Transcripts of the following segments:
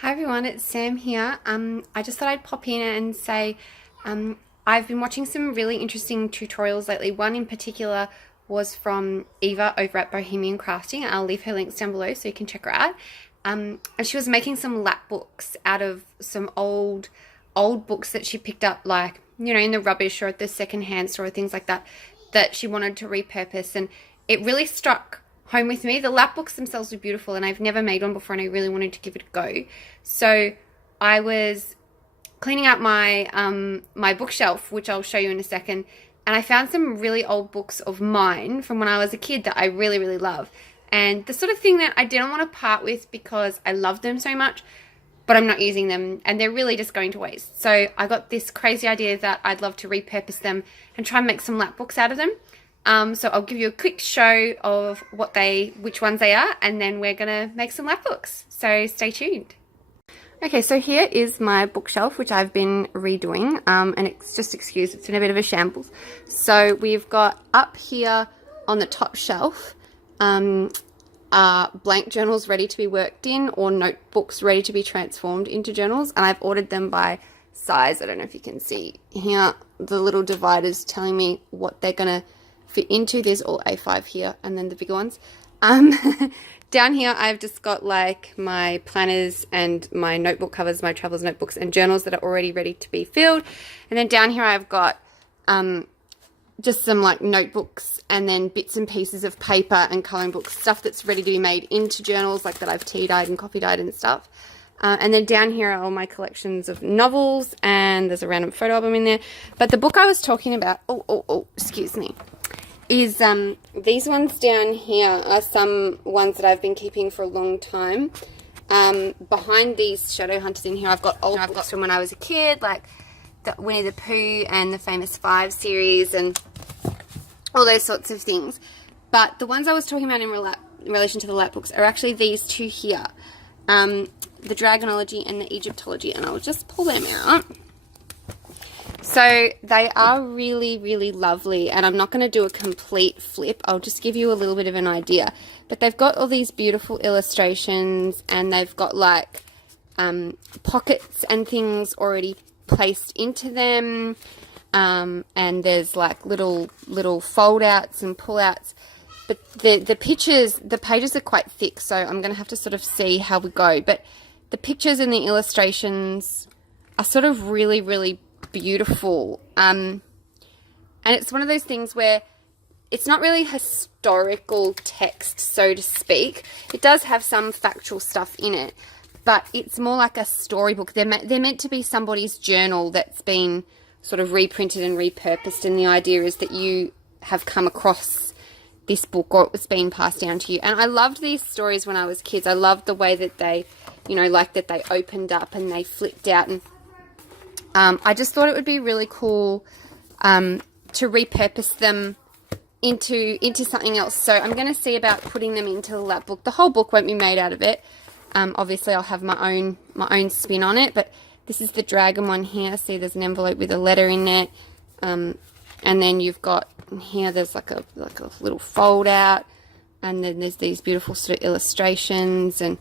Hi everyone, it's Sam here. I just thought I'd pop in and say I've been watching some really interesting tutorials lately. One in particular was from Eva over at Bohemian Crafting. I'll leave her links down below so you can check her out. And she was making some lap books out of some old books that she picked up, like, you know, in the rubbish or at the secondhand store, things like that, that she wanted to repurpose. And it really struck home with me. The lap books themselves were beautiful, and I've never made one before, and I really wanted to give it a go. So I was cleaning out my my bookshelf, which I'll show you in a second, and I found some really old books of mine from when I was a kid that I really love, and the sort of thing that I didn't want to part with because I love them so much, but I'm not using them and they're really just going to waste. So I got this crazy idea that I'd love to repurpose them and try and make some lap books out of them. So I'll give you a quick show of which ones they are, and then we're gonna make some lap books. So stay tuned. Okay, so here is my bookshelf, which I've been redoing, and it's just excuse, it's in a bit of a shambles. So we've got up here on the top shelf, blank journals ready to be worked in, or notebooks ready to be transformed into journals, and I've ordered them by size. I don't know if you can see here, the little dividers telling me what they're gonna fit into. There's all A5 here, and then the bigger ones. Down here I've just got like my planners and my notebook covers, my travelers notebooks and journals that are already ready to be filled. And then down here I've got just some like notebooks and then bits and pieces of paper and colouring books, stuff that's ready to be made into journals, like that I've tea dyed and coffee dyed and stuff. And then down here are all my collections of novels, and there's a random photo album in there. But the book I was talking about, excuse me, is these ones down here are some ones that I've been keeping for a long time. Behind these shadow hunters in here, I've got old books from when I was a kid, like the Winnie the Pooh and the Famous Five series and all those sorts of things. But the ones I was talking about in relation to the lap books are actually these two here, the Dragonology and the Egyptology, and I'll just pull them out. So they are really lovely, and I'm not going to do a complete flip. I'll just give you a little bit of an idea. But they've got all these beautiful illustrations, and they've got like pockets and things already placed into them, and there's like little fold outs and pull outs. But the pictures, the pages are quite thick, so I'm going to have to sort of see how we go. But the pictures and the illustrations are sort of really beautiful, and it's one of those things where it's not really historical text, so to speak. It does have some factual stuff in it, but it's more like a storybook. They're meant to be somebody's journal that's been sort of reprinted and repurposed, and the idea is that you have come across this book, or it was being passed down to you. And I loved these stories when I was kids. I loved the way that they, you know, like that they opened up and they flipped out, and I just thought it would be really cool to repurpose them into something else. So I'm going to see about putting them into the lap book. The whole book won't be made out of it. Obviously I'll have my own spin on it, but this is the dragon one here. See, there's an envelope with a letter in it, and then you've got here, there's like a little fold out, and then there's these beautiful sort of illustrations, and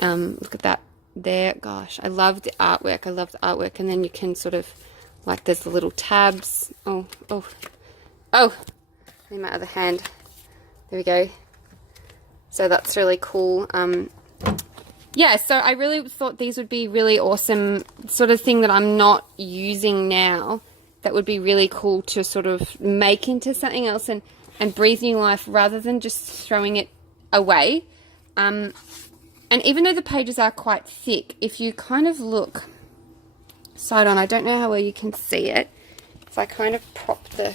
look at that there. Gosh, I love the artwork. And then you can sort of, like, there's the little tabs. Oh, in my other hand, there we go. So that's really cool. Yeah, so I really thought these would be really awesome, sort of thing that I'm not using now, that would be really cool to sort of make into something else and breathe new life rather than just throwing it away. And even though the pages are quite thick, if you kind of look side on, I don't know how well you can see it. If I kind of prop the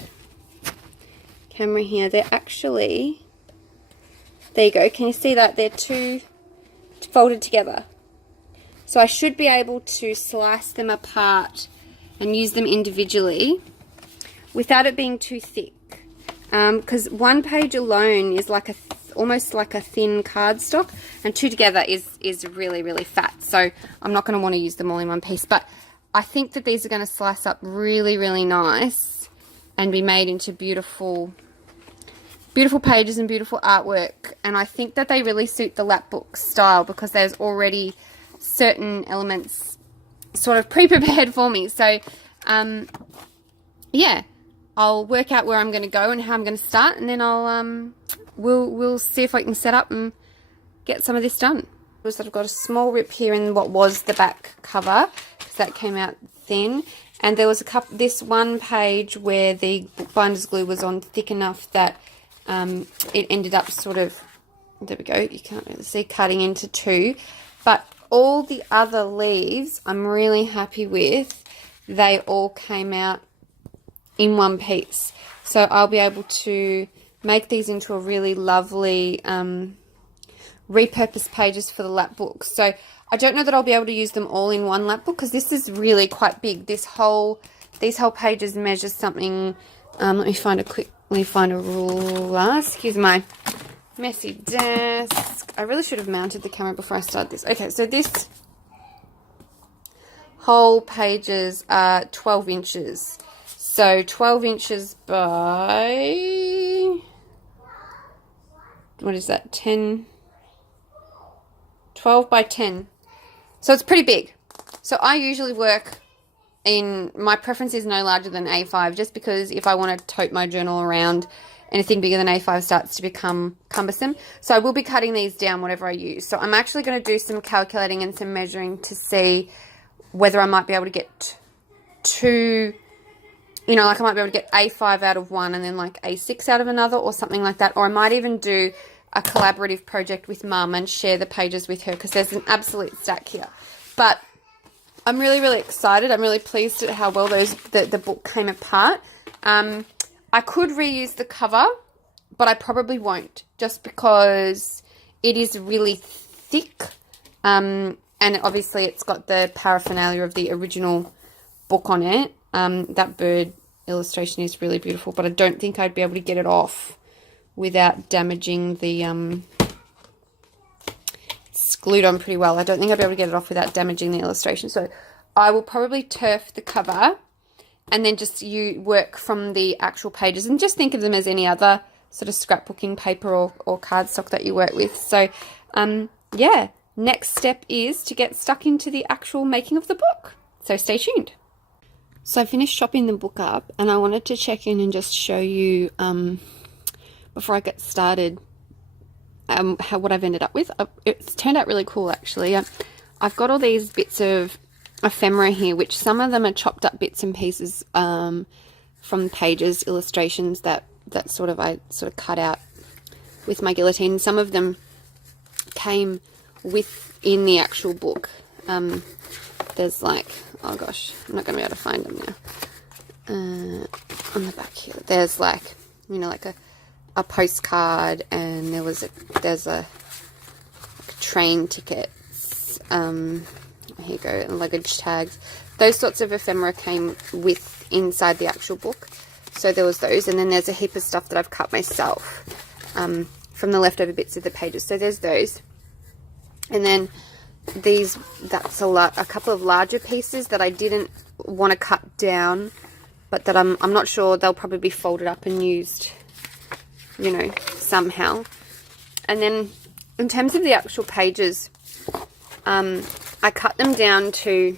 camera here, they're actually, there you go, can you see that? They're two folded together. So I should be able to slice them apart and use them individually without it being too thick. Because one page alone is like almost like a thin cardstock, and two together is really fat. So I'm not going to want to use them all in one piece, but I think that these are going to slice up really nice and be made into beautiful pages and beautiful artwork. And I think that they really suit the lap book style, because there's already certain elements sort of pre-prepared for me. So, yeah, I'll work out where I'm going to go and how I'm going to start, and then I'll we'll see if I can set up and get some of this done. I've got a small rip here in what was the back cover, because that came out thin, and there was this one page where the bookbinder's glue was on thick enough that it ended up sort of, there we go, you can't really see, cutting into two. But all the other leaves I'm really happy with. They all came out in one piece, so I'll be able to make these into a really lovely repurposed pages for the lap book. So I don't know that I'll be able to use them all in one lap book, because this is really quite big. These whole pages measure something. Let me find a ruler. Excuse my messy desk. I really should have mounted the camera before I started this. Okay, so this whole pages are 12 inches. So 12 inches by, what is that, 12 by 10. So it's pretty big. So I usually work in, my preference is no larger than A5, just because if I want to tote my journal around, anything bigger than A5 starts to become cumbersome. So I will be cutting these down whatever I use. So I'm actually going to do some calculating and some measuring to see whether I might be able to get two, you know, like I might be able to get A5 out of one and then like A6 out of another, or something like that. Or I might even do a collaborative project with Mum and share the pages with her, because there's an absolute stack here. But I'm really, really excited. I'm really pleased at how well the book came apart. I could reuse the cover, but I probably won't, just because it is really thick. And obviously it's got the paraphernalia of the original book on it. That bird illustration is really beautiful, but I don't think I'd be able to get it off without damaging the, it's glued on pretty well. I don't think I'd be able to get it off without damaging the illustration. So I will probably turf the cover, and then just work from the actual pages, and just think of them as any other sort of scrapbooking paper or cardstock that you work with. So, yeah, next step is to get stuck into the actual making of the book. So stay tuned. So I finished chopping the book up, and I wanted to check in and just show you, before I get started, what I've ended up with. It's turned out really cool, actually. I've got all these bits of ephemera here, which some of them are chopped up bits and pieces from pages, illustrations that I sort of cut out with my guillotine. Some of them came within the actual book. There's like, oh gosh, I'm not going to be able to find them now. On the back here, there's like, you know, like a postcard, and there's a train tickets. Here you go, and luggage tags. Those sorts of ephemera came with inside the actual book. So there was those, and then there's a heap of stuff that I've cut myself from the leftover bits of the pages. So there's those, and then that's a couple of larger pieces that I didn't want to cut down, but that I'm not sure, they'll probably be folded up and used, you know, somehow. And then in terms of the actual pages, I cut them down to,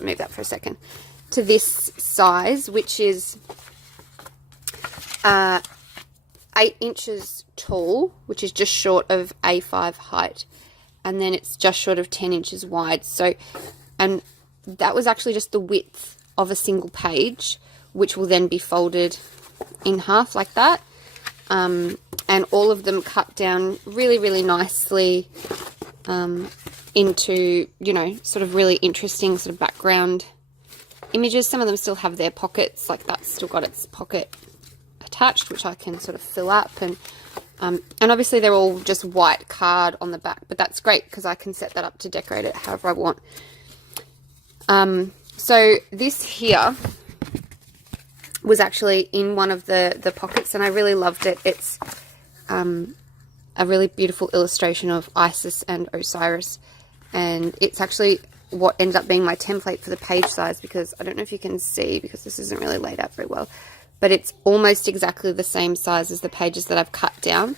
move that for a second, to this size, which is 8 inches tall, which is just short of A5 height, and then it's just short of 10 inches wide. So, and that was actually just the width of a single page, which will then be folded in half like that. And all of them cut down really, really nicely into, you know, sort of really interesting sort of background images. Some of them still have their pockets, like that's still got its pocket attached, which I can sort of fill up, and obviously they're all just white card on the back, but that's great because I can set that up to decorate it however I want. So this here was actually in one of the pockets, and I really loved it. It's a really beautiful illustration of Isis and Osiris, and it's actually what ended up being my template for the page size, because I don't know if you can see, because this isn't really laid out very well, but it's almost exactly the same size as the pages that I've cut down,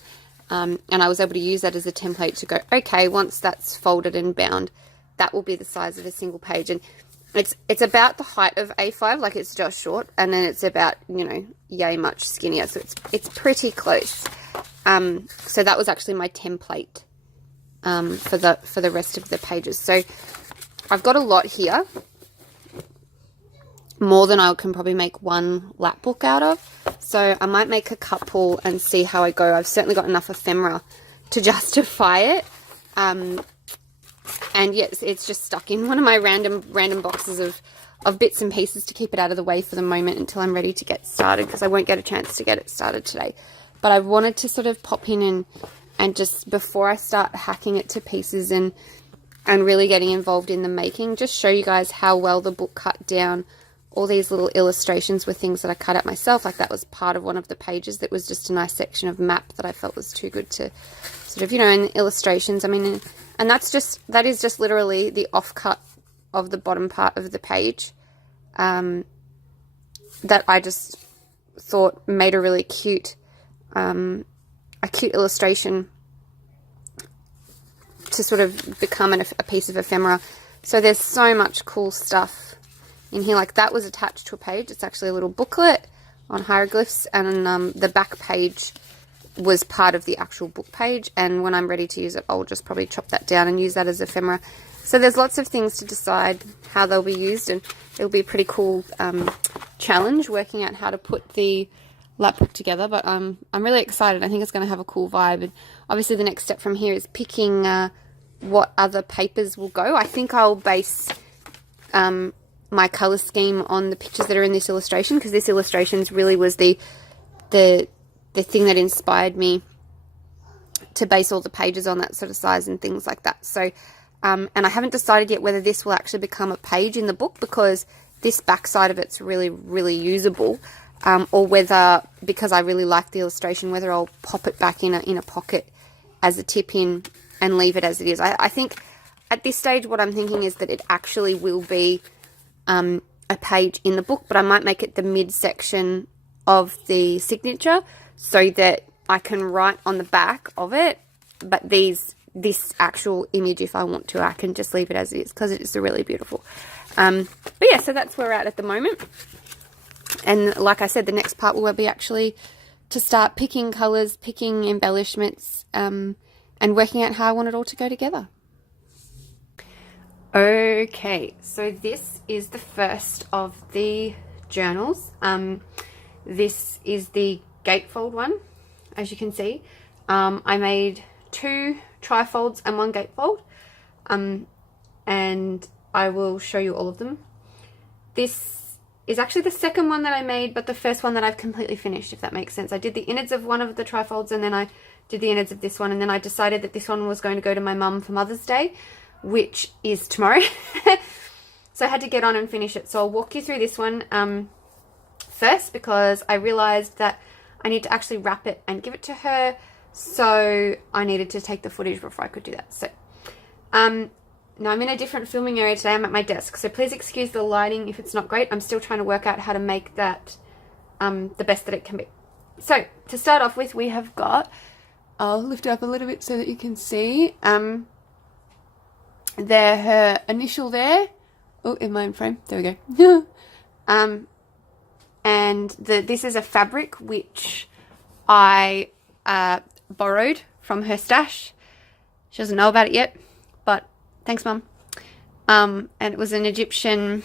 and I was able to use that as a template to go, okay, once that's folded and bound, that will be the size of a single page. And it's about the height of A5, like it's just short, and then it's about, you know, yay much skinnier. So it's pretty close. So that was actually my template for the rest of the pages. So I've got a lot here, more than I can probably make one lapbook out of. So I might make a couple and see how I go. I've certainly got enough ephemera to justify it. And yes, it's just stuck in one of my random boxes of bits and pieces to keep it out of the way for the moment until I'm ready to get started, because I won't get a chance to get it started today. But I wanted to sort of pop in and just before I start hacking it to pieces and really getting involved in the making, just show you guys how well the book cut down. All these little illustrations were things that I cut out myself. Like that was part of one of the pages that was just a nice section of map that I felt was too good to sort of, you know, in illustrations. I mean, and that is just literally the offcut of the bottom part of the page that I just thought made a really cute illustration to sort of become a piece of ephemera. So there's so much cool stuff in here. Like that was attached to a page. It's actually a little booklet on hieroglyphs, and the back page was part of the actual book page, and when I'm ready to use it, I'll just probably chop that down and use that as ephemera. So there's lots of things to decide how they'll be used, and it'll be a pretty cool challenge working out how to put the lapbook together. But I'm really excited. I think it's going to have a cool vibe, and obviously the next step from here is picking what other papers will go. I think I'll base my color scheme on the pictures that are in this illustration, because this illustration really was the thing that inspired me to base all the pages on that sort of size and things like that. So, and I haven't decided yet whether this will actually become a page in the book, because this back side of it's really, really usable, or whether, because I really like the illustration, whether I'll pop it back in a pocket as a tip in and leave it as it is. I think at this stage what I'm thinking is that it actually will be a page in the book, but I might make it the midsection of the signature so that I can write on the back of it, but this actual image, if I want to, I can just leave it as it is, because it's really beautiful. But yeah, so that's where we're at the moment. And like I said, the next part will be actually to start picking colours, picking embellishments, and working out how I want it all to go together. Okay, so this is the first of the journals. This is the gatefold one, as you can see. I made 2 trifolds and 1 gatefold, and I will show you all of them. This is actually the second one that I made, but the first one that I've completely finished, if that makes sense. I did the innards of one of the trifolds, and then I did the innards of this one, and then I decided that this one was going to go to my mum for Mother's Day, which is tomorrow. So I had to get on and finish it. So I'll walk you through this one first, because I realized that I need to actually wrap it and give it to her, so I needed to take the footage before I could do that. So now I'm in a different filming area today. I'm at my desk, so please excuse the lighting if it's not great. I'm still trying to work out how to make that the best that it can be. So to start off with, we have got, I'll lift it up a little bit so that you can see her initial there. Oh, in my own frame. There we go. And this is a fabric which I borrowed from her stash. She doesn't know about it yet, but thanks, Mum. And it was an Egyptian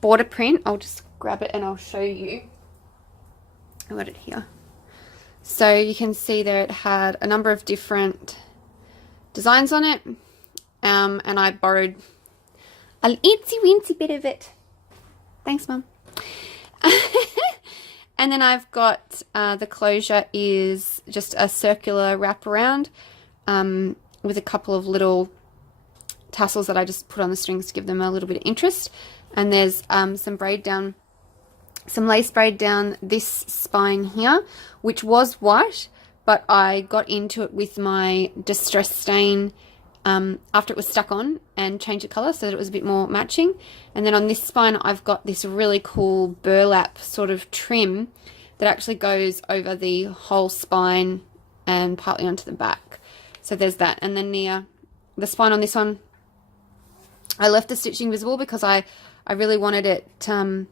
border print. I'll just grab it and I'll show you. I got it here. So you can see there it had a number of different designs on it. And I borrowed a itsy-wincy bit of it. Thanks, Mum. And then I've got the closure is just a circular wraparound with a couple of little tassels that I just put on the strings to give them a little bit of interest. And there's some lace braid down this spine here, which was white, but I got into it with my Distress Stain after it was stuck on and changed the colour so that it was a bit more matching. And then on this spine I've got this really cool burlap sort of trim that actually goes over the whole spine and partly onto the back. So there's that. And then the spine on this one I left the stitching visible because I really wanted it to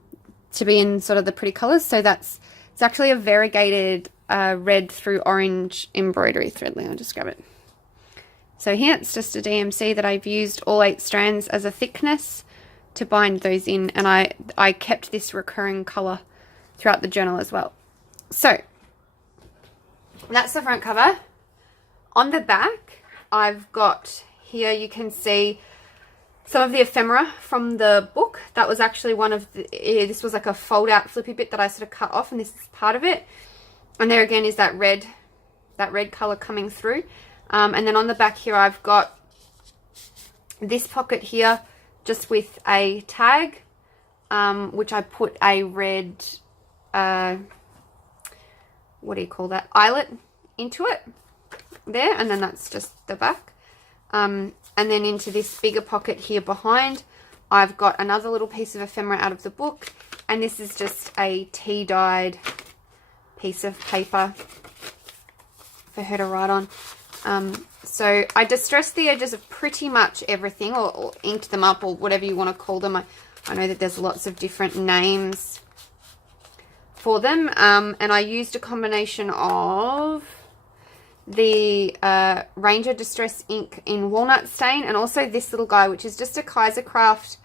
be in sort of the pretty colors. So it's actually a variegated red through orange embroidery thread. Let me just grab it. So here it's just a DMC that I've used all 8 strands as a thickness to bind those in, and I kept this recurring color throughout the journal as well. So that's the front cover. On the back, I've got here, you can see some of the ephemera from the book. That was actually one of the, this was like a fold out flippy bit that I sort of cut off, and this is part of it. And there again is that red color coming through. And then on the back here, I've got this pocket here just with a tag, which I put a red, what do you call that, eyelet into it there, and then that's just the back. And then into this bigger pocket here behind, I've got another little piece of ephemera out of the book, and this is just a tea-dyed piece of paper for her to write on. So I distressed the edges of pretty much everything, or inked them up, or whatever you want to call them. I know that there's lots of different names for them, and I used a combination of the Ranger Distress ink in Walnut Stain, and also this little guy, which is just a Kaisercraft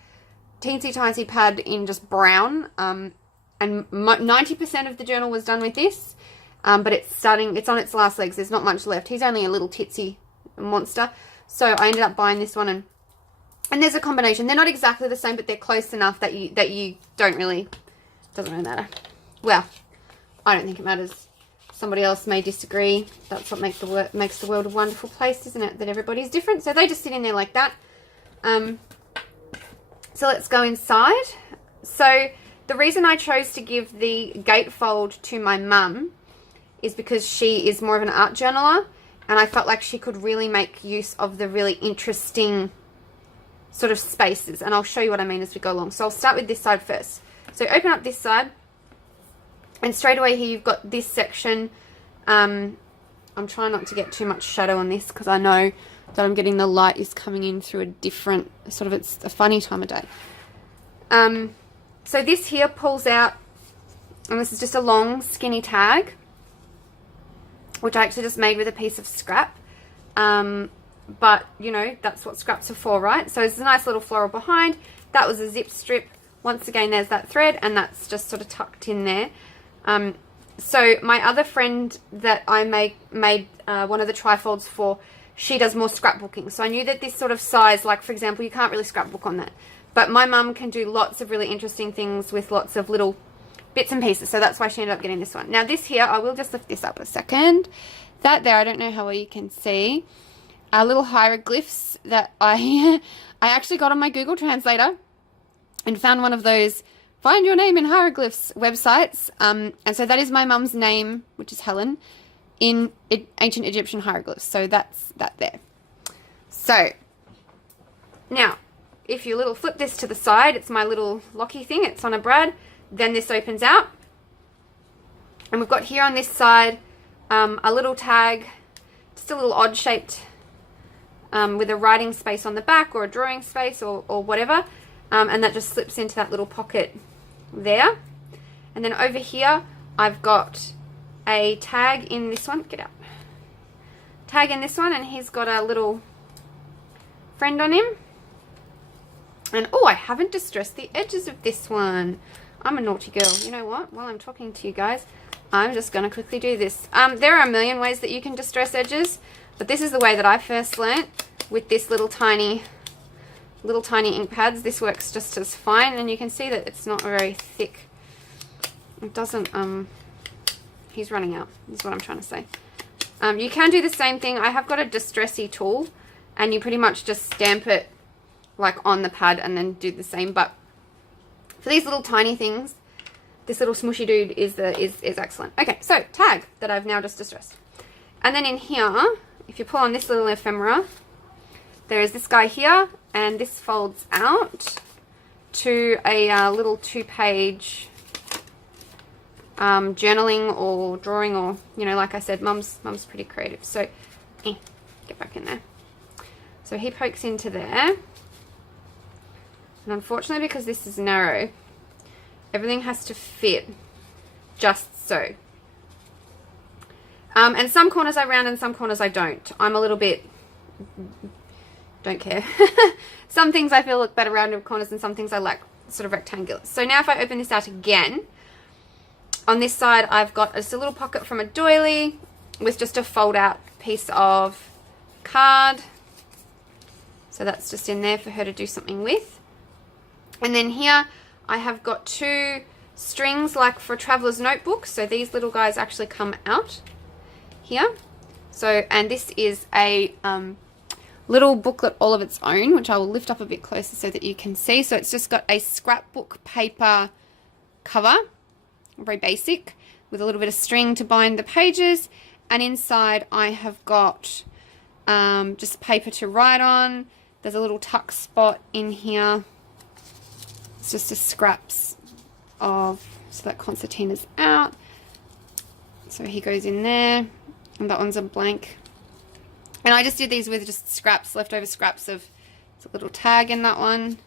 teensy tiny pad in just brown, and 90% of the journal was done with this. But it's on its last legs. There's not much left. He's only a little titsy monster. So I ended up buying this one, and there's a combination. They're not exactly the same, but they're close enough that you doesn't really matter. Well, I don't think it matters. Somebody else may disagree. That's what makes the world a wonderful place, isn't it? That everybody's different. So they just sit in there like that. So let's go inside. So the reason I chose to give the gatefold to my mum is because she is more of an art journaler, and I felt like she could really make use of the really interesting sort of spaces, and I'll show you what I mean as we go along. So I'll start with this side first. So open up this side, and straight away here you've got this section. I'm trying not to get too much shadow on this because I know that I'm getting the light is coming in through a different sort of, it's a funny time of day. So this here pulls out, and this is just a long skinny tag, which I actually just made with a piece of scrap. But, you know, that's what scraps are for, right? So it's a nice little floral behind. That was a zip strip. Once again, there's that thread, and that's just sort of tucked in there. So my other friend that I made one of the trifolds for, she does more scrapbooking. So I knew that this sort of size, like, for example, you can't really scrapbook on that. But my mum can do lots of really interesting things with lots of little bits and pieces, so that's why she ended up getting this one. Now this here, I will just lift this up a second. That there, I don't know how well you can see, are little hieroglyphs that I actually got on my Google Translator and found one of those find your name in hieroglyphs websites. And so that is my mum's name, which is Helen, in ancient Egyptian hieroglyphs. So that's that there. So now, if you flip this to the side, it's my little locky thing. It's on a brad. Then this opens out, and we've got here on this side a little tag, just a little odd shaped with a writing space on the back, or a drawing space, or whatever, and that just slips into that little pocket there. And then over here I've got a tag in this one, get out, tag in this one, and he's got a little friend on him. And oh, I haven't distressed the edges of this one. I'm a naughty girl. You know what? While I'm talking to you guys, I'm just going to quickly do this. There are a million ways that you can distress edges, but this is the way that I first learnt with this little tiny ink pads. This works just as fine, and you can see that it's not very thick. It doesn't, he's running out, is what I'm trying to say. You can do the same thing. I have got a distressy tool, and you pretty much just stamp it like on the pad and then do the same, but for these little tiny things, this little smushy dude is excellent. Okay, so tag that I've now just distressed. And then in here, if you pull on this little ephemera, there is this guy here, and this folds out to a little 2-page journaling or drawing, or, you know, like I said, mum's pretty creative. So, get back in there. So he pokes into there. And unfortunately, because this is narrow, everything has to fit just so. And some corners I round and some corners I don't. I'm a little bit, don't care. Some things I feel look better rounded corners and some things I like sort of rectangular. So now if I open this out again, on this side I've got just a little pocket from a doily with just a fold out piece of card. So that's just in there for her to do something with. And then here I have got 2 strings like for a traveler's notebook. So these little guys actually come out here. So, and this is a little booklet all of its own, which I will lift up a bit closer so that you can see. So it's just got a scrapbook paper cover, very basic, with a little bit of string to bind the pages. And inside I have got just paper to write on. There's a little tuck spot in here. It's just a scraps of, so that concertina's out. So he goes in there, and that one's a blank. And I just did these with just scraps, leftover scraps of, there's a little tag in that one.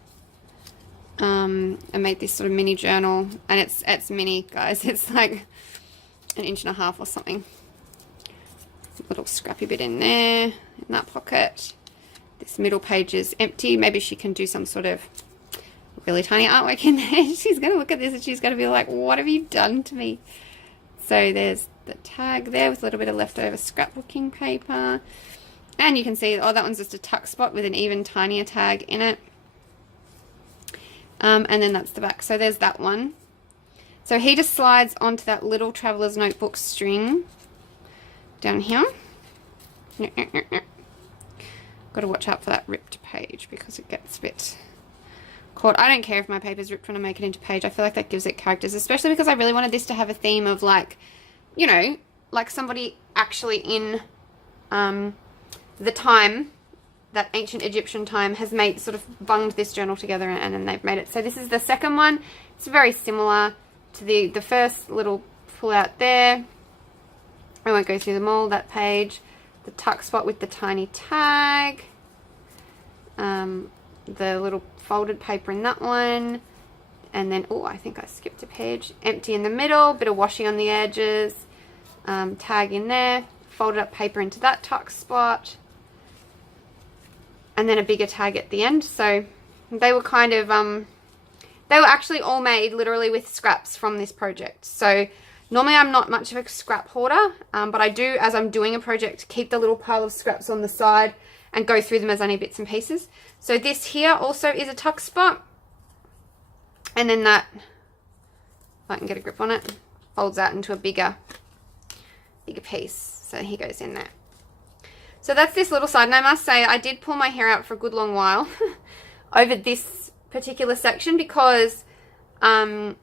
I made this sort of mini journal, and it's mini, guys. It's like 1.5 inches or something. A little scrappy bit in there, in that pocket. This middle page is empty. Maybe she can do some sort of really tiny artwork in there. She's going to look at this and she's going to be like, what have you done to me? So there's the tag there with a little bit of leftover scrapbooking paper. And you can see, oh, that one's just a tuck spot with an even tinier tag in it. And then that's the back. So there's that one. So he just slides onto that little traveler's notebook string down here. Got to watch out for that ripped page because it gets a bit caught. I don't care if my paper's ripped when I make it into page. I feel like that gives it characters, especially because I really wanted this to have a theme of like, you know, like somebody actually in the time, that ancient Egyptian time, has made, sort of bunged this journal together and then they've made it. So this is the second one. It's very similar to the first little pull out there. I won't go through them all, that page. The tuck spot with the tiny tag. The little folded paper in that one. And then, oh, I think I skipped a page. Empty in the middle, bit of washi on the edges. Tag in there. Folded up paper into that tuck spot. And then a bigger tag at the end. So they were kind of, they were actually all made literally with scraps from this project. So normally I'm not much of a scrap hoarder, but I do, as I'm doing a project, keep the little pile of scraps on the side and go through them as I need bits and pieces. So this here also is a tuck spot. And then that, if I can get a grip on it, folds out into a bigger piece. So he goes in there. So that's this little side. And I must say, I did pull my hair out for a good long while over this particular section because when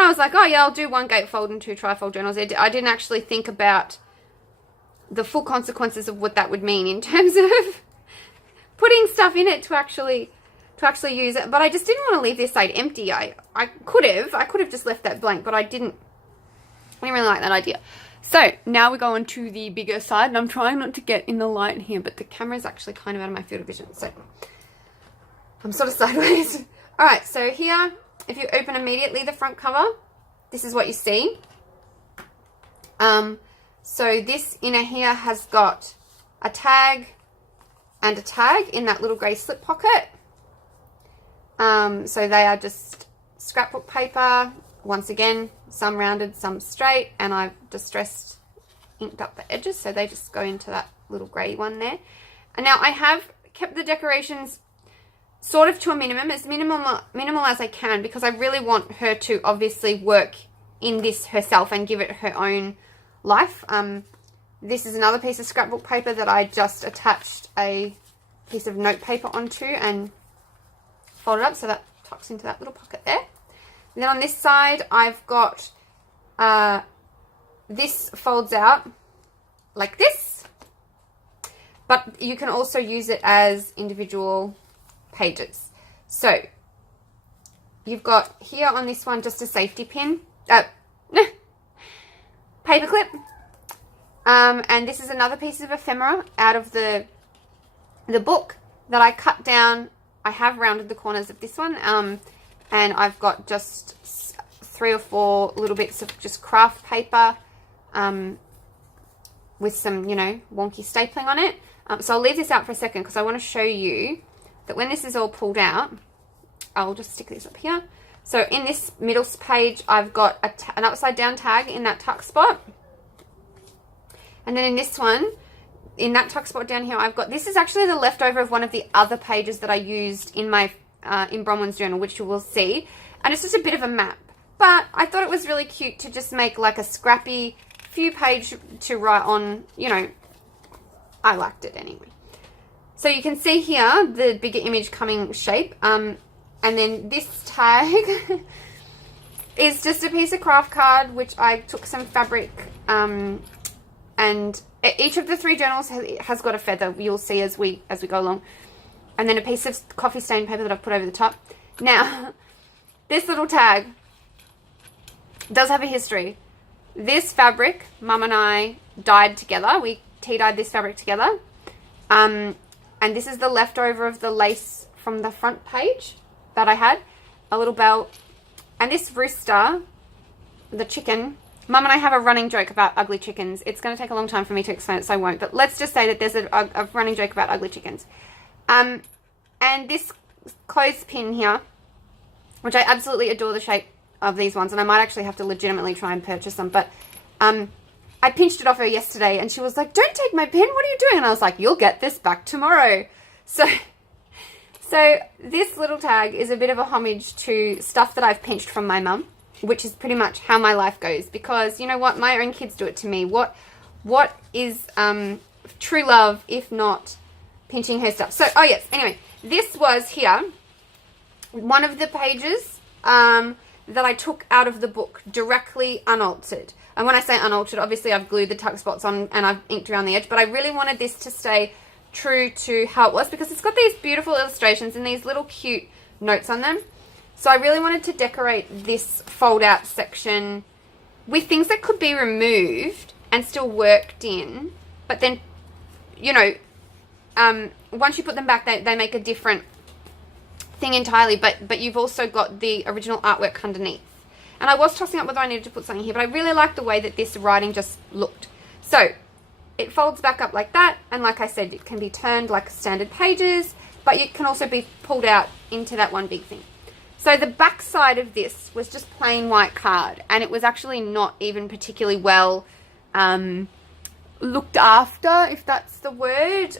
I was like, oh yeah, I'll do 1 gatefold and 2 trifold journals, I didn't actually think about the full consequences of what that would mean in terms of putting stuff in it to actually use it. But I just didn't want to leave this side empty. I could have just left that blank, but I didn't really like that idea. So now we go on to the bigger side, and I'm trying not to get in the light here, but the camera is actually kind of out of my field of vision, so I'm sort of sideways. All right, so here, if you open immediately the front cover, this is what you see. So this inner here has got a tag and a tag in that little grey slip pocket. So they are just scrapbook paper. Once again, some rounded, some straight, and I've distressed inked up the edges, so they just go into that little grey one there. And now I have kept the decorations sort of to a minimum, as minimal as I can, because I really want her to obviously work in this herself and give it her own life. This is another piece of scrapbook paper that I just attached a piece of note paper onto and folded up, so that tucks into that little pocket there. And then on this side, I've got, this folds out like this, but you can also use it as individual pages. So you've got here on this one just a safety pin, paper clip, and this is another piece of ephemera out of the book that I cut down I have rounded the corners of this one, and I've got just 3 or 4 little bits of just craft paper with some, you know, wonky stapling on it. So I'll leave this out for a second because I want to show you that when this is all pulled out, I'll just stick this up here. So in this middle page, I've got an upside down tag in that tuck spot. And then in this one, in that tuck spot down here, I've got, this is actually the leftover of one of the other pages that I used in my, in Bronwyn's journal, which you will see. And it's just a bit of a map. But I thought it was really cute to just make like a scrappy few page to write on, you know, I liked it anyway. So you can see here the bigger image coming shape. And then this tag is just a piece of craft card, which I took some fabric, and each of the 3 journals has got a feather, you'll see as we go along. And then a piece of coffee stain paper that I've put over the top. Now, this little tag does have a history. This fabric, Mum and I dyed together. We tea-dyed this fabric together. And this is the leftover of the lace from the front page that I had, a little belt. And this rooster, the chicken, Mum and I have a running joke about ugly chickens. It's going to take a long time for me to explain it, so I won't. But let's just say that there's a running joke about ugly chickens. And this clothespin here, which I absolutely adore the shape of these ones, and I might actually have to legitimately try and purchase them. But I pinched it off her yesterday, and she was like, "Don't take my pen. What are you doing?" And I was like, "You'll get this back tomorrow." So this little tag is a bit of a homage to stuff that I've pinched from my mum, which is pretty much how my life goes. Because you know what, my own kids do it to me. What is true love if not pinching her stuff? So, oh yes, anyway, this was here, one of the pages that I took out of the book, directly unaltered. And when I say unaltered, obviously I've glued the tuck spots on and I've inked around the edge, but I really wanted this to stay true to how it was because it's got these beautiful illustrations and these little cute notes on them. So I really wanted to decorate this fold out section with things that could be removed and still worked in, but then, you know, once you put them back, they make a different thing entirely, but you've also got the original artwork underneath. And I was tossing up whether I needed to put something here, but I really like the way that this writing just looked. So it folds back up like that, and like I said, it can be turned like standard pages, but it can also be pulled out into that one big thing. So the back side of this was just plain white card, and it was actually not even particularly well looked after, if that's the word.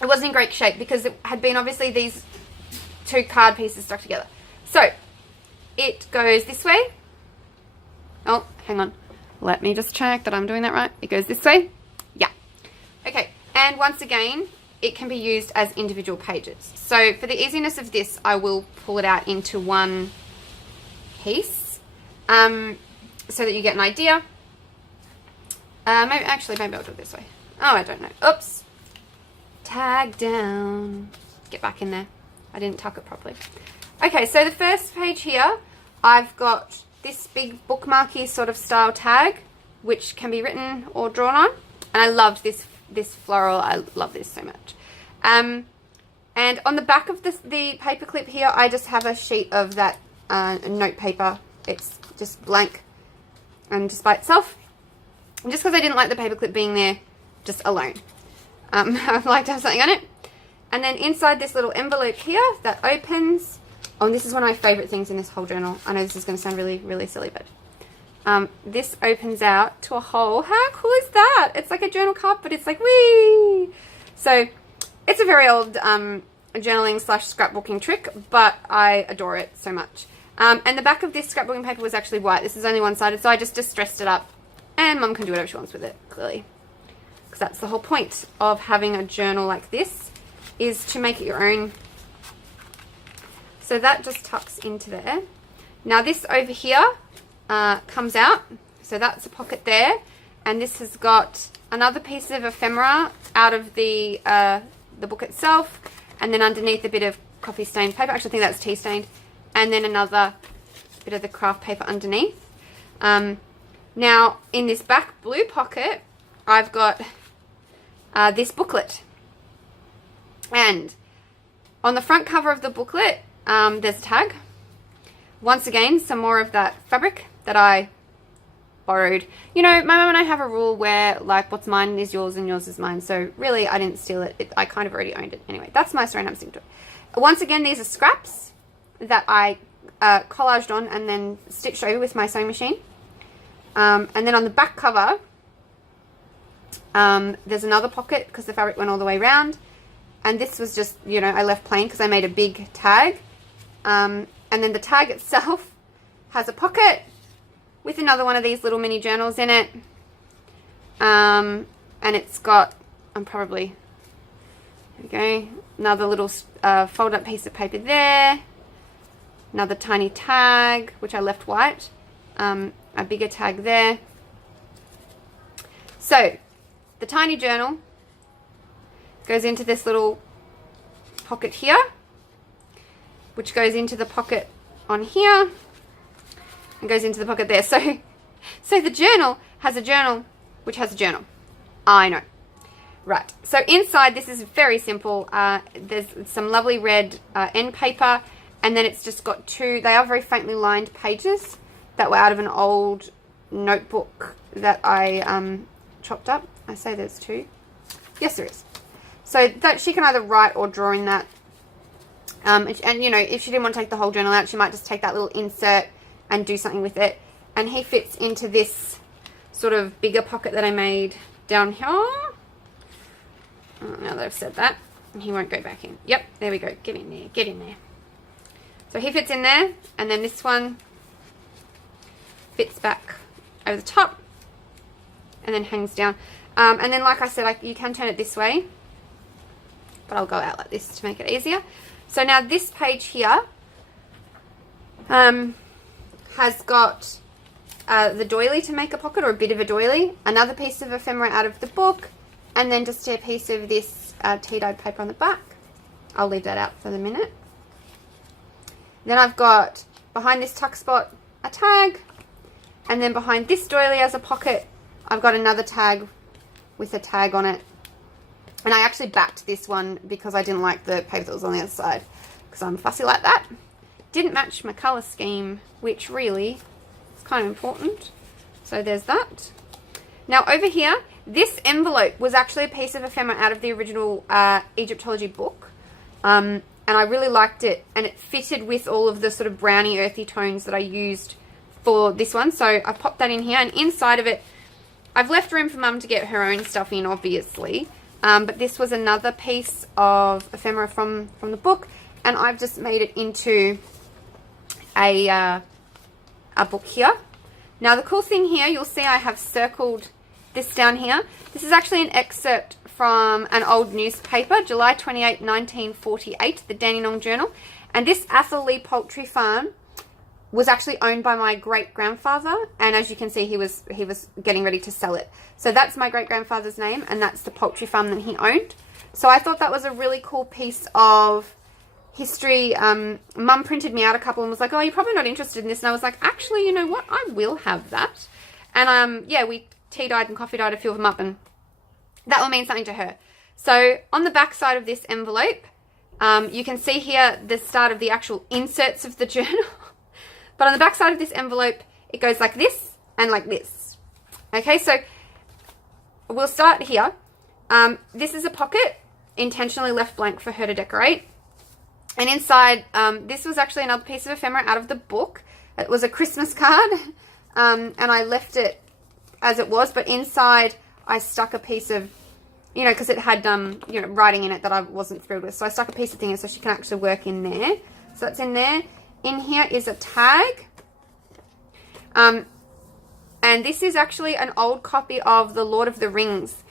It wasn't in great shape because it had been obviously these 2 card pieces stuck together. So it goes this way. Oh, hang on. Let me just check that I'm doing that right. It goes this way. Yeah. Okay. And once again, it can be used as individual pages. So for the easiness of this, I will pull it out into one piece so that you get an idea. Maybe I'll do it this way. Oh, I don't know. Oops. Tag down. Get back in there. I didn't tuck it properly. Okay, so the first page here, I've got this big bookmarky sort of style tag, which can be written or drawn on. And I loved this floral. I love this so much. And on the back of the paper clip here, I just have a sheet of that note paper. It's just blank and just by itself. And just because I didn't like the paper clip being there just alone. I'd like to have something on it. And then inside this little envelope here that opens. Oh, and this is one of my favorite things in this whole journal. I know this is going to sound really, really silly, but this opens out to a hole. How cool is that? It's like a journal cup, but it's like, whee! So it's a very old journaling / scrapbooking trick, but I adore it so much. And the back of this scrapbooking paper was actually white. This is only one-sided, so I just distressed it up. And Mum can do whatever she wants with it, clearly. Because that's the whole point of having a journal like this, is to make it your own. So that just tucks into there. Now this over here comes out. So that's a pocket there. And this has got another piece of ephemera out of the book itself. And then underneath a bit of coffee stained paper. Actually, I think that's tea stained. And then another bit of the craft paper underneath. Now, in this back blue pocket, I've got this booklet. And On the front cover of the booklet, there's a tag. Once again, some more of that fabric that I borrowed. You know, my mum and I have a rule where, like, what's mine is yours and yours is mine. So really, I didn't steal it. I kind of already owned it. Anyway, that's my story and I'm sticking to it. Once again, these are scraps that I collaged on and then stitched over with my sewing machine. And then on the back cover, there's another pocket because the fabric went all the way around. And this was just, you know, I left plain because I made a big tag. And then the tag itself has a pocket with another one of these little mini journals in it. And it's got, there we go, another little fold up piece of paper there. Another tiny tag, which I left white. A bigger tag there. So, the tiny journal goes into this little pocket here, which goes into the pocket on here, and goes into the pocket there. So the journal has a journal, which has a journal. I know. Right. So inside, this is very simple. There's some lovely red end paper, and then it's just got two, they are very faintly lined pages that were out of an old notebook that I chopped up. I say there's two. Yes, there is. So that she can either write or draw in that. And, you know, if she didn't want to take the whole journal out, she might just take that little insert and do something with it. And he fits into this sort of bigger pocket that I made down here. Oh, now that I've said that, he won't go back in. Yep, there we go. Get in there. Get in there. So he fits in there. And then this one fits back over the top and then hangs down. And then, like I said, you can turn it this way, but I'll go out like this to make it easier. So now this page here has got the doily to make a pocket, or a bit of a doily, another piece of ephemera out of the book, and then just a piece of this tea-dyed paper on the back. I'll leave that out for the minute. Then I've got, behind this tuck spot, a tag, and then behind this doily as a pocket, I've got another tag with a tag on it. And I actually backed this one because I didn't like the paper that was on the other side, because I'm fussy like that. Didn't match my colour scheme, which really is kind of important. So there's that. Now over here, this envelope was actually a piece of ephemera out of the original Egyptology book. And I really liked it, and it fitted with all of the sort of browny earthy tones that I used for this one. So I popped that in here, and inside of it, I've left room for Mum to get her own stuff in, obviously. But this was another piece of ephemera from the book, and I've just made it into a book here. Now the cool thing here, you'll see I have circled this down here. This is actually an excerpt from an old newspaper, July 28, 1948, the Dandenong Journal. And this Atherley Poultry Farm was actually owned by my great-grandfather, and as you can see, he was getting ready to sell it. So that's my great-grandfather's name, and that's the poultry farm that he owned. So I thought that was a really cool piece of history. Mum printed me out a couple and was like, oh, you're probably not interested in this. And I was like, actually, you know what? I will have that. And yeah, we tea-dyed and coffee-dyed a few of them up, and that will mean something to her. So on the back side of this envelope, you can see here the start of the actual inserts of the journal. But on the back side of this envelope, it goes like this and like this. Okay, so we'll start here. This is a pocket intentionally left blank for her to decorate. And inside, this was actually another piece of ephemera out of the book. It was a Christmas card, and I left it as it was. But inside, I stuck a piece of, you know, because it had, you know, writing in it that I wasn't thrilled with. So I stuck a piece of thing in so she can actually work in there. So that's in there. In here is a tag. And this is actually an old copy of The Lord of the Rings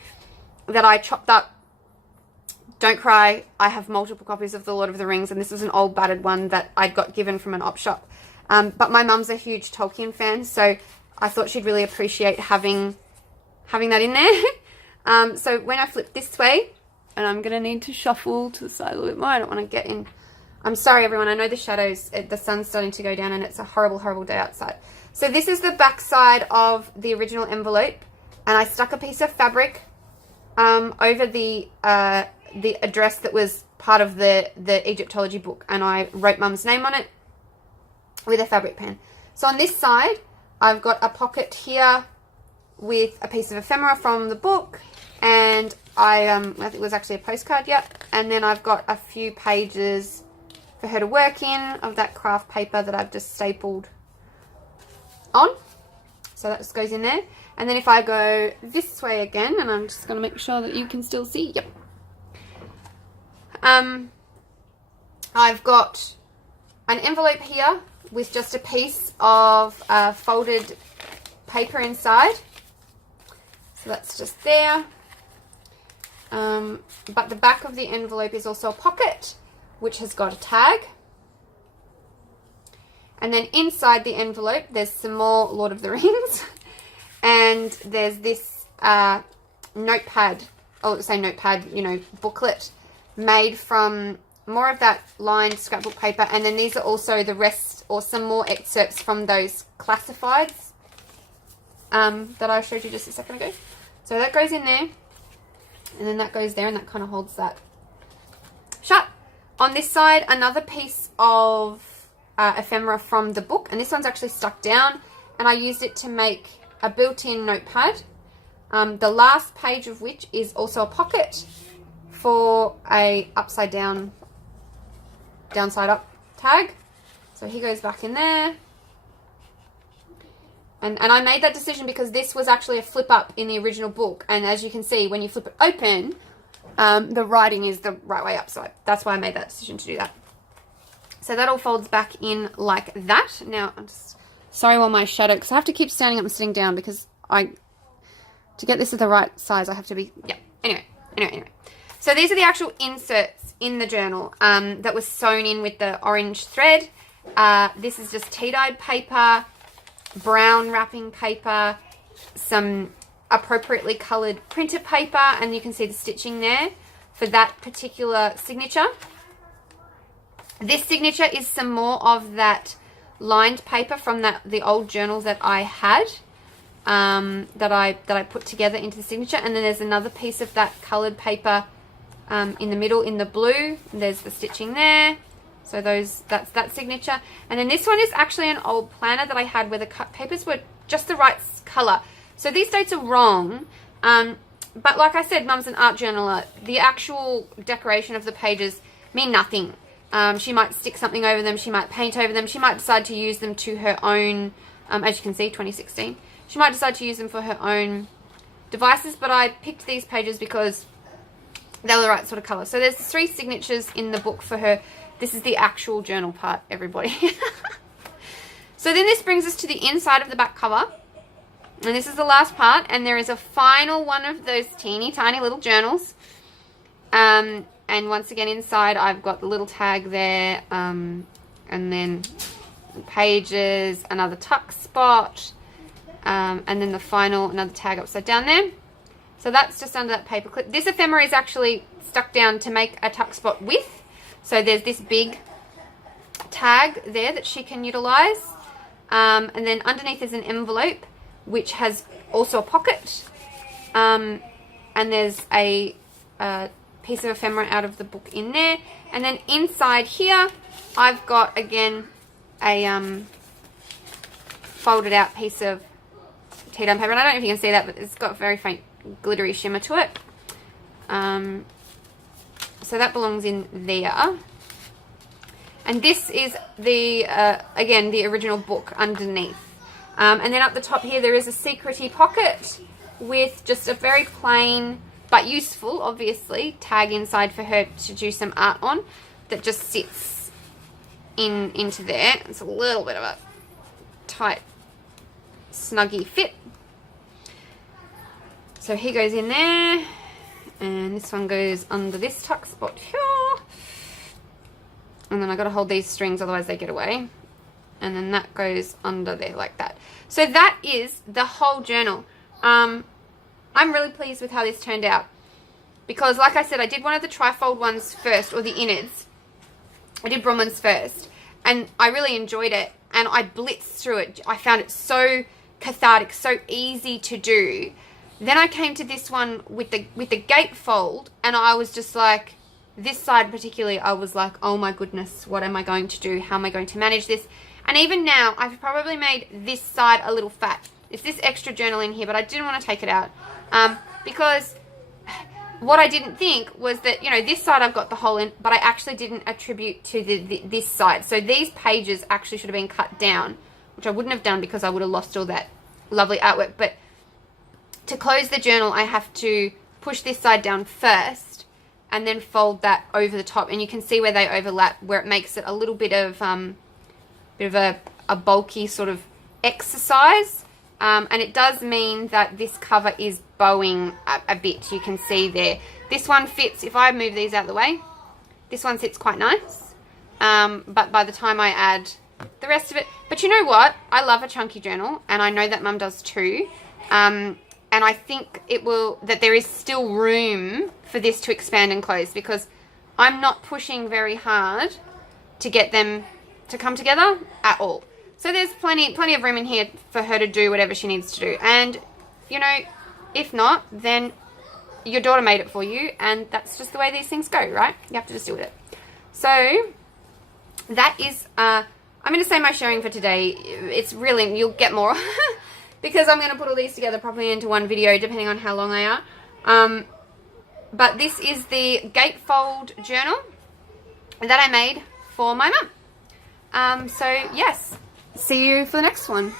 that I chopped up. Don't cry, I have multiple copies of The Lord of the Rings, and this was an old battered one that I got given from an op shop. But my mum's a huge Tolkien fan, so I thought she'd really appreciate having that in there. So when I flip this way, and I'm going to need to shuffle to the side a little bit more, I don't want to get in. I'm sorry, everyone. I know the shadows, the sun's starting to go down, and it's a horrible, horrible day outside. So this is the back side of the original envelope, and I stuck a piece of fabric over the address that was part of the Egyptology book, and I wrote Mum's name on it with a fabric pen. So on this side, I've got a pocket here with a piece of ephemera from the book, and I think it was actually a postcard, yep. And then I've got a few pages for her to work in of that craft paper that I've just stapled on. So that just goes in there. And then if I go this way again, and I'm just going to make sure that you can still see, yep. I've got an envelope here with just a piece of folded paper inside. So that's just there. But the back of the envelope is also a pocket, which has got a tag. And then inside the envelope, there's some more Lord of the Rings. And there's this notepad, you know, booklet made from more of that lined scrapbook paper. And then these are also the rest, or some more excerpts from those classifieds that I showed you just a second ago. So that goes in there. And then that goes there, and that kind of holds that shut. On this side, another piece of ephemera from the book. And this one's actually stuck down. And I used it to make a built-in notepad. The last page of which is also a pocket for a upside down, downside up tag. So he goes back in there. And I made that decision because this was actually a flip up in the original book. And as you can see, when you flip it open, the writing is the right way up. So that's why I made that decision to do that. So that all folds back in like that. Now, I'm just sorry while my shadow, because I have to keep standing up and sitting down because to get this at the right size, I have to be, yeah. Anyway. So these are the actual inserts in the journal that was sewn in with the orange thread. This is just tea-dyed paper, brown wrapping paper, some appropriately coloured printer paper, and you can see the stitching there for that particular signature. This signature is some more of that lined paper from the old journal that I had, that I put together into the signature. And then there's another piece of that coloured paper in the middle in the blue. There's the stitching there. So that's that signature. And then this one is actually an old planner that I had where the cut papers were just the right colour. So these dates are wrong. But like I said, Mum's an art journaler. The actual decoration of the pages mean nothing. She might stick something over them. She might paint over them. She might decide to use them to her own, as you can see, 2016. She might decide to use them for her own devices. But I picked these pages because they were the right sort of colour. So there's 3 signatures in the book for her. This is the actual journal part, everybody. So then this brings us to the inside of the back cover. And this is the last part. And there is a final one of those teeny tiny little journals. And once again inside I've got the little tag there. And then pages, another tuck spot. And then the final, another tag upside down there. So that's just under that paper clip. This ephemera is actually stuck down to make a tuck spot with. So there's this big tag there that she can utilize. And then underneath is an envelope, which has also a pocket. And there's a piece of ephemera out of the book in there. And then inside here, I've got, again, a folded out piece of tea-dye paper. And I don't know if you can see that, but it's got a very faint glittery shimmer to it. So that belongs in there. And this is the, again, the original book underneath. And then up the top here, there is a secret-y pocket with just a very plain, but useful, obviously, tag inside for her to do some art on that just sits into there. It's a little bit of a tight, snuggy fit. So he goes in there. And this one goes under this tuck spot here. And then I got to hold these strings, otherwise they get away. And then that goes under there like that. So that is the whole journal. I'm really pleased with how this turned out. Because like I said, I did one of the trifold ones first, or the innards. I did Bronwyn's first. And I really enjoyed it. And I blitzed through it. I found it so cathartic, so easy to do. Then I came to this one with the gatefold, and I was just like, this side particularly, I was like, oh my goodness, what am I going to do? How am I going to manage this? And even now, I've probably made this side a little fat. It's this extra journal in here, but I didn't want to take it out because what I didn't think was that, you know, this side I've got the hole in, but I actually didn't attribute to this side. So these pages actually should have been cut down, which I wouldn't have done because I would have lost all that lovely artwork. But to close the journal, I have to push this side down first and then fold that over the top. And you can see where they overlap, where it makes it a little bit of a bulky sort of exercise. And it does mean that this cover is bowing a bit. You can see there. This one fits, if I move these out of the way, this one sits quite nice. But by the time I add the rest of it, but you know what? I love a chunky journal, and I know that Mum does too. And I think that there is still room for this to expand and close, because I'm not pushing very hard to get them to come together at all. So there's plenty of room in here for her to do whatever she needs to do. And, you know, if not, then your daughter made it for you, and that's just the way these things go, right? You have to just deal with it. So that is, I'm going to say my sharing for today. It's really, you'll get more because I'm going to put all these together probably into one video, depending on how long they are. But this is the gatefold journal that I made for my mum. So yes, see you for the next one.